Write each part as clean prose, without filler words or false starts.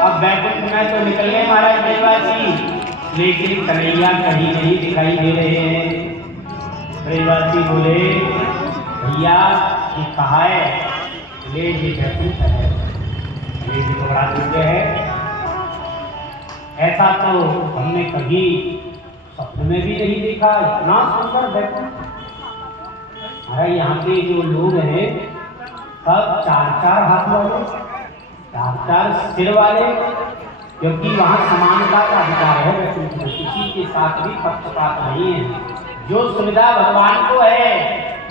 अब बैकुंठ में तो निकलने महाराज ब्रजवासी, लेकिन कन्हैया कहीं नहीं दिखाई दे रहे हैं। ब्रजवासी बोले भैया ये कहाँ है? ये बैकुंठ है। ये बड़ा दिव्य है, ऐसा तो हमने कभी सपने में भी नहीं देखा। इतना सुंदर बैकुंठ। अरे यहाँ के जो लोग हैं सब 4-4 हाथ वाले, 4-4 सिर वाले, क्योंकि वहाँ समानता का अधिकार है। बैकुंठ में किसी के साथ भी पक्षपात नहीं है। जो सुविधा भगवान को है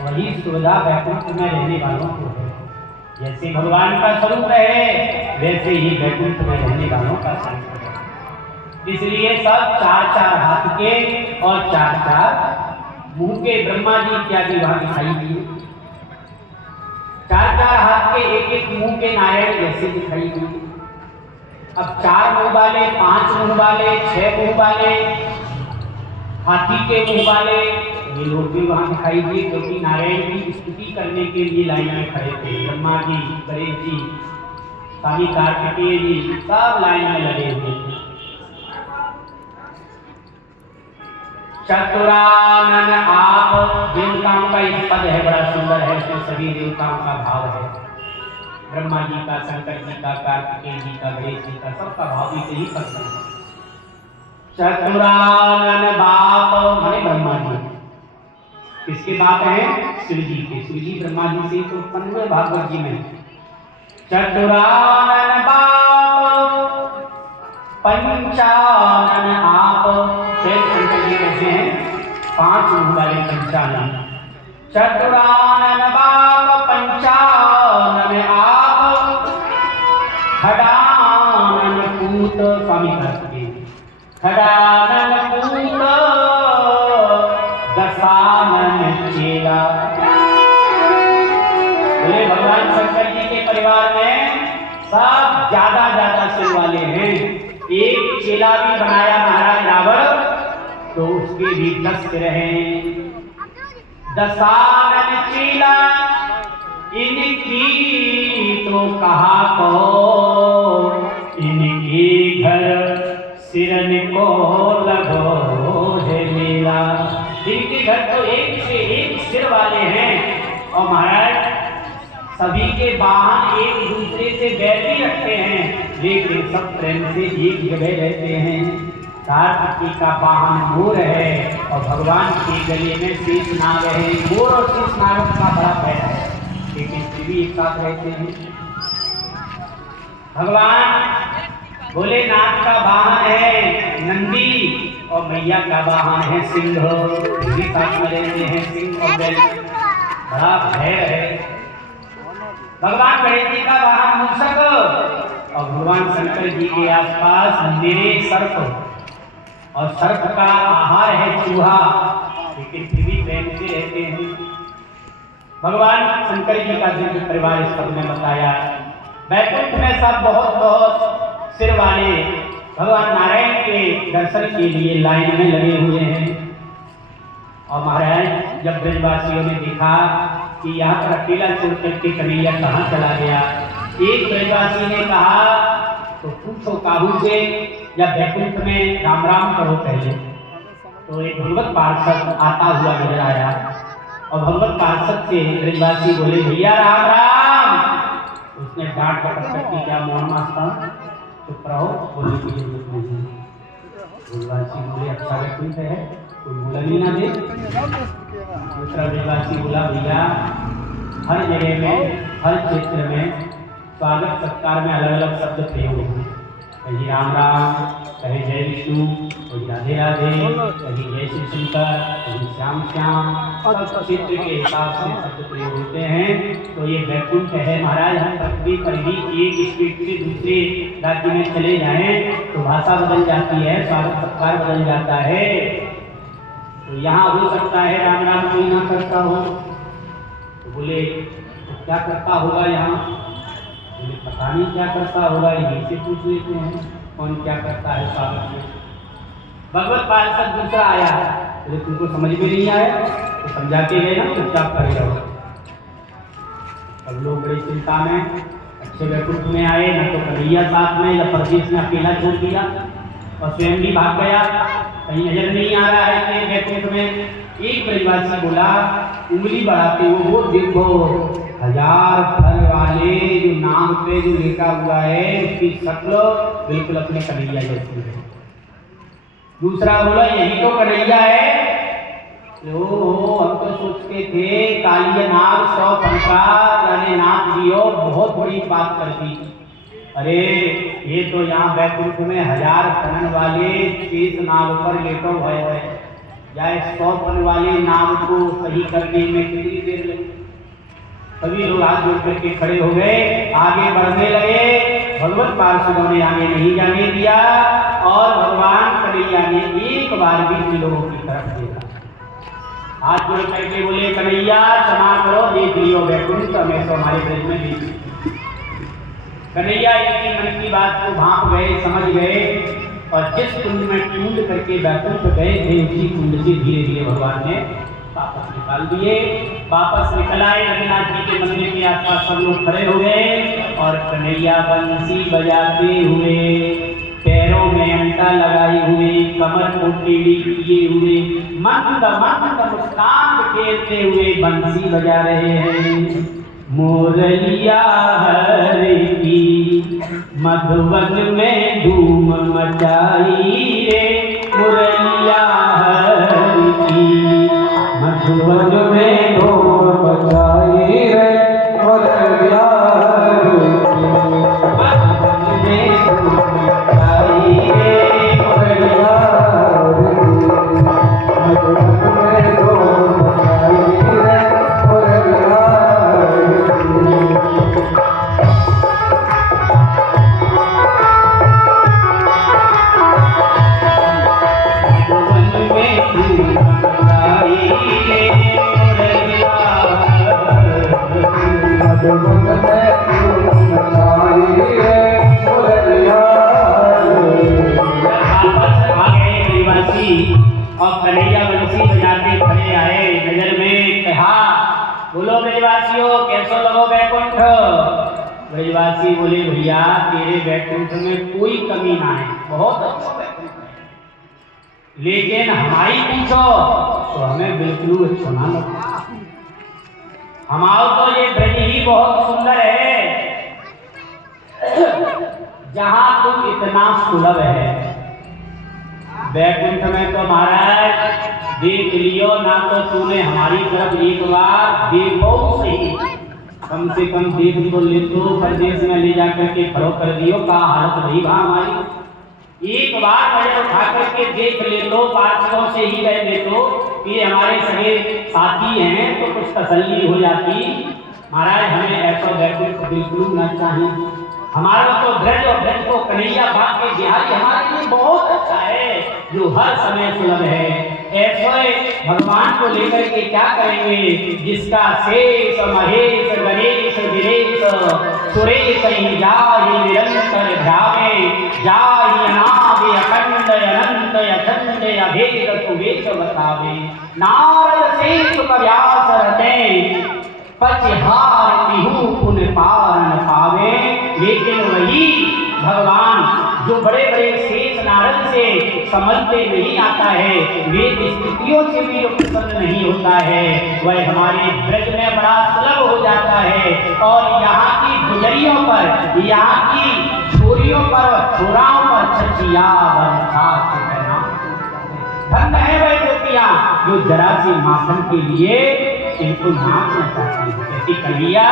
वही सुविधा बैकुंठ में रहने वालों को है। जैसे भगवान का स्वरूप है वैसे ही बैकुंठ में रहने वालों का स्वरूप है। इसलिए सब 4-4 हाथ के और 4-4 मुंह के ब्रह्मा जी इत्यादि वहां दिखाई दिए। 4-4 हाथ के एक मुंह के नारायण जैसे दिखाई दिए। अब 4 मुंह वाले, 5 मुंह वाले, 6 मुंह वाले, हाथी के मुंह वाले ये लोग भी वहां दिखाई दिए, क्योंकि नारायण की स्तुति करने के लिए लाइन में खड़े थे। ब्रह्मा जी, गणेश जी, स्वामी कार्तिकेय जी सब लाइन में लगे हुए थे। चतुरानन आप, देवताओं का एक पद है, बड़ा सुंदर है, इसमें सभी देवताओं का भाव है। ब्रह्मा जी का, शंकर जी का, कार्तिकेय जी का, गणेश जी का, सबका भाव भी यही करते हैं। चतुरानन बाप माने ब्रह्मा जी। किसके बाप हैं? शिव जी के। शिव जी ब्रह्मा जी से तो उत्पन्न हुए भागवत जी में। चतुरानन बाप पंचानन आप, शंकर जी कैसे हैं? 5 मुंह वाले पंचानन। चतुरानन बाप पंचानन आप, खडानन पूत स्वामी कार्तिकेय, खडानन पूत दशानन चेला। बोले भगवान शंकर जी के परिवार में सब ज्यादा सिर वाले हैं। एक चेला भी बनाया महाराज रावण तो उसके भी 10 सिर हैं। दशानन चेला इनकी तो कहा को, इनके घर सिरन को लगो है मेरा। इनके घर तो एक से एक सिर वाले हैं और महाराज सभी के वाहन एक दूसरे से बैर भी रखते हैं, लेकिन सब प्रेम से एक जगह रहते हैं। कार्तिकेय का वाहन मोर है और भगवान के गले में शेषनाग है। मोर और शेषनाग का बड़ा बैर है, लेकिन फिर भी एक साथ रहते हैं। भगवान भोलेनाथ का वाहन है नंदी और मैया का वाहन है सिंह। इसी साथ में रहते हैं सिंह और बैल, बड़ा भय है। भगवान गणेश जी का वाहन मूषक और भगवान शंकर जी के आसपास निरे सर्प, और सर्प का आहार है चूहा, लेकिन फिर भी प्रेम से रहते हैं। भगवान शंकर जी का दिव्य परिवार इस पद में बताया। बैकुंठ में सब बहुत सिर वाले भगवान नारायण के दर्शन के लिए लाइन में लगे हुए हैं। और महाराज जब ब्रजवासियों ने देखा कि यहाँ पर अकेला छोड़ करके कन्हैया कहाँ चला गया, एक ब्रजवासी ने कहा तो पूछो काहू से या बैकुंठ में राम राम करो पहले। तो एक भगवत पार्षद आता हुआ नजर आया और भगवत पार्षद से ब्रजवासी बोले भैया राम राम। उसने डांट पकड़ करके क्या मौन मास्ता, चुप रहो, बोलने की जरूरत नहीं है। ब्रजवासी बोले अच्छा बैकुंठ है, कोई बोलने ना दे। दूसरा ब्रजवासी बोला भैया हर जगह में, हर क्षेत्र में स्वागत सत्कार में अलग अलग शब्द प्रयोग हैं। कहीं राम राम, कहीं जय विष्णु, कहीं राधे राधे, कहीं जय श्री शंकर, कहीं श्याम श्याम, सब क्षेत्र के हिसाब से शब्द प्रयोग होते हैं। तो ये बैकुंठ है महाराज। हम पृथ्वी पर भी एक स्टेट से दूसरे राज्य में चले जाएं तो भाषा बदल जाती है, स्वागत सत्कार बदल जाता है। तो यहाँ हो सकता है राम राम कोई ना करता हो, तो बोले तो क्या करता होगा यहाँ? बोले पता नहीं क्या करता होगा, यहीं से पूछ लेते हैं कौन क्या करता है स्वागत में। भगवत पार्षद दूसरा आया, बोले तुमको समझ में नहीं आया तो समझा के गए ना, चुपचाप कर रहो। सब लोग बड़ी चिंता में अच्छे वैकुंठ में आए, न तो कन्हैया साथ में, या परदेश में अकेला छोड़ दिया और स्वयं भी भाग गया। कहीं नजर नहीं आ रहा है कि वैकुंठ में। एक ब्रजवासी बोला उंगली बढ़ाते हुए, वो देखो 1000 फल वाले जो नाम पे जो लेटा हुआ है उसकी शक्ल बिल्कुल अपने कन्हैया जैसी है। दूसरा बोला यही तो कन्हैया है। हम तो सोचते थे कालिया नाग 100 पंखा जाने नाथ दियो, बहुत बड़ी बात कर दी। अरे ये तो यहाँ वैकुंठ में 1000 फन वाले शेष नाग पर लेटो हुए है, या 100 फन वाले नाग को सही करने में कितनी देर लगी। सभी लोग हाथ जोड़ करके खड़े हो गए, आगे बढ़ने लगे। भगवत पार्षदों ने आगे नहीं जाने दिया और भगवान कन्हैया ने एक बार भी लोगों की तरफ देखा, हाथ जोड़ करके बोले कन्हैया क्षमा करो, देख लियो वैकुंठ, हमें तो हमारे ब्रज में देख। कन्हैया इनकी मन की बात को भांप गए, समझ गए और जिस कुंड में टूट करके वैकुंठ गए थे उसी कुंड से धीरे धीरे भगवान ने वापस निकाल दिए। वापस निकल आए, रघुनाथ जी के मंदिर के आसपास सब लोग खड़े हो गए और कन्हैया बंसी बजाते हुए, पैरों में अंटा लगाए हुए, कमर को टेढ़ी किए हुए, मंद मंद मुस्कान बिखेरते हुए बंसी बजा रहे हैं। मोरलिया हरे की मधुवन में धूम मचाई रे, मोरलिया हरे की मधुवन में धूम मचाई रे, मोरलिया हरे की मधुवन में धूम मचाई रे, मोरलिया हरे की मधुवन में धूम मचाई रे, मोरलिया और कन्हैया बंसी बजाते खड़े आए, नजर में कहा बोलो ब्रजवासियों कैसो लगो वैकुंठ। ब्रजवासी बोले भैया तेरे वैकुंठ में कोई कमी ना है, बहुत अच्छा वैकुंठ है, लेकिन हमारी पूछो तो हमें बिल्कुल अच्छा ना लगता। हमारा तो ये ब्रज ही बहुत सुंदर है, जहाँ तुम इतना सुलभ है। वैकुंठ में तो महाराज देख लियो ना, तो तूने हमारी तरफ एक बार देखो सही, कम से कम देख तो ले, तो परदेश में ले जाकर के खड़ो कर दियो का हालत रही वहां हमारी। एक बार नजर उठा करके देख ले तो, पार्षदों से ही कह दे तो ये हमारे सगे साथी हैं तो कुछ तसल्ली हो जाती। महाराज हमें ऐसा वैकुंठ बिल्कुल न चाहिए, हमारा तो ब्रज और ब्रज को कन्हैया भाग के बिहारी हमारे लिए बहुत अच्छा है, जो हर समय सुलभ है। ऐसे भगवान को लेकर के क्या करेंगे, जिसका शेष महेश गणेश गिरेश सुरेश ही जाहि निरंतर ध्यावे, जाहि अनादि अखंड अनंत अखंड अभेद सुवेश बतावे। नारद शेष व्यास रते पचहार तिहु पुन पार न पावे। लेकिन वही भगवान जो बड़े बड़े शेष नारद से समझते नहीं आता है, वेद स्थितियों से भी जो प्रसन्न नहीं होता है, वह हमारे ब्रज में बड़ा सुलभ हो जाता है। और यहाँ की गुजरियों पर, यहाँ की छोरियों पर, छोराओं पर छछिया बरसात करना धन है वह गोपियाँ जो जरा सी माखन के लिए इनको नाचना चाहती है। कहती कन्हैया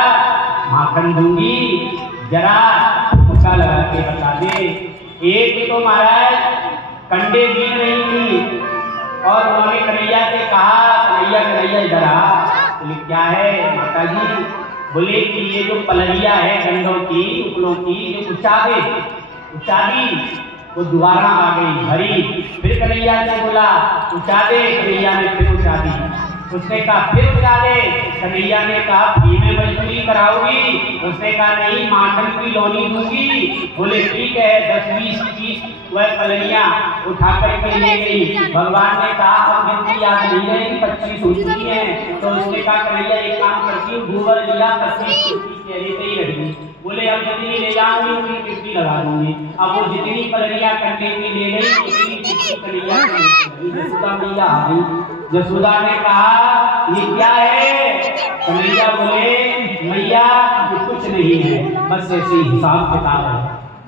माखन दूंगी, जरा मुक्का लगा के बता दे। एक तो महाराज कंडे बीन रही थी और उन्होंने कन्हैया से कहा कन्हैया कन्हैया इधर आ। बोले क्या है माता जी। बोले कि ये जो पलरिया है गंडों की उपलों की जो उचा दी वो दोबारा आ गई भरी। फिर कन्हैया से बोला उचा दे, कन्हैया ने फिर उचा दी। उसने कहा फिर उचा दे, कन्हैया ने कहा फी में मजदूरी कराओगी। उसने कहा नहीं माखन की लोनी दूंगी। बोले ठीक है 10-20 चीज वह पलरिया उठा करके ले गई। भगवान ने कहा अब गिनती याद नहीं रहेगी 25 हो चुकी है। तो उसने कहा कन्हैया एक काम करती हूँ गोबर लिया 25 लेते ही रहेगी। बोले अब जितनी ले जाऊंगी उतनी किस्ती लगा दूंगी। अब वो जितनी पलड़ियाँ कंडे की ले गई उतनी किस्ती कन्हैया की। यशोदा मैया आ गई। यशोदा ने कहा ये क्या है? कन्हैया बोले मैया ये कुछ नहीं है, बस ऐसे हिसाब किताब है।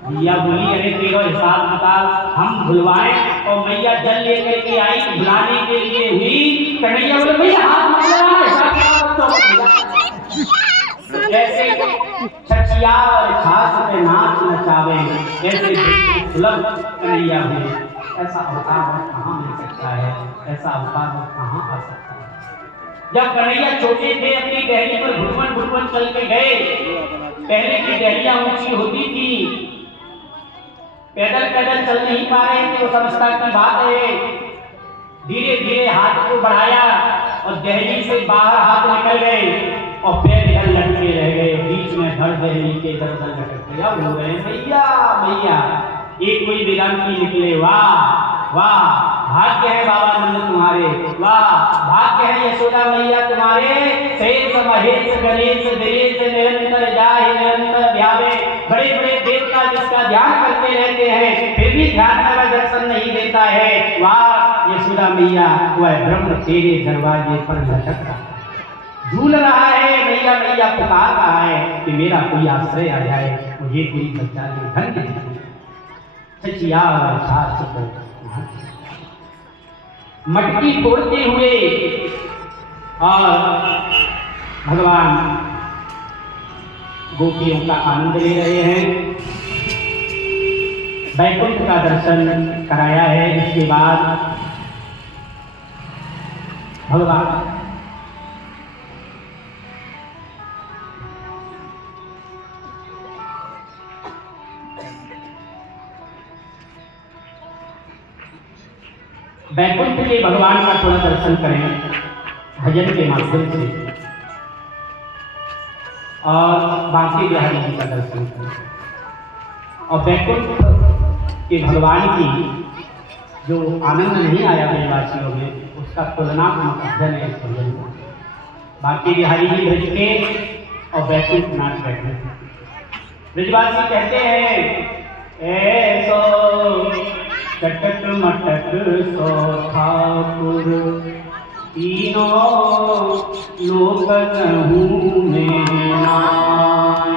मैया बोली अरे तेरा हिसाब किताब हम भुलवाएं? और मैया जल लेकर के आई भुलाने के लिए हुई। कन्हैया बोले भैया हाथ मत लगाना, हिसाब किताब जैसे छछिया और खास पे नाच नचावे ऐसे सुलभ कन्हैया हुए। ऐसा अवतार कहाँ मिल सकता है? ऐसा अवतार कहाँ आ सकता है? जब कन्हैया छोटे थे अपनी डहरी पर घुटमन घुटमन चल के गए। पहले की डहरियां ऊंची होती थी, पैदल पैदल चल नहीं पा रहे थे, वो समझता की बात है। धीरे धीरे हाथ को बढ़ाया और डहरी से बाहर हाथ निकल गए और पैर इधर लटके रह गए। बीच में धड़ दहली के इधर उधर लटक गया। हो गए भैया भैया एक कोई वेदांती निकले। वाह वाह भाग्य है बाबा नंद तुम्हारे, वाह भाग्य है यशोदा मैया तुम्हारे। शेष महेश गणेश दिनेश निरंतर जाए निरंतर ध्यावे। बड़े बड़े देवता जिसका ध्यान करते रहते हैं फिर भी ध्यान में दर्शन नहीं देता है। वाह यशोदा मैया वह ब्रह्म तेरे दरवाजे पर लटक रहा है, झूल रहा है। मैया मैया पुकार रहा है कि मेरा कोई आश्रय आ जाए, मुझे कोई बच्चा दे। धन्य सचिया मटकी फोड़ते हुए और भगवान गोपियों का आनंद ले रहे हैं। वैकुंठ का दर्शन कराया है। इसके बाद भगवान वैकुंठ के भगवान का थोड़ा दर्शन करें भजन के माध्यम से और बांके बिहारी जी का दर्शन करें। और वैकुंठ के भगवान की जो आनंद नहीं आया ब्रजवासियों में उसका तुलनात्मक अध्ययन है इस भजन में। बांके बिहारी जी भज के और वैकुंठ नाथ बैठे। ब्रजवासी कहते हैं ऐसो चटक मटक सो ठाकुर तीनों लोक कहूँ में नाय।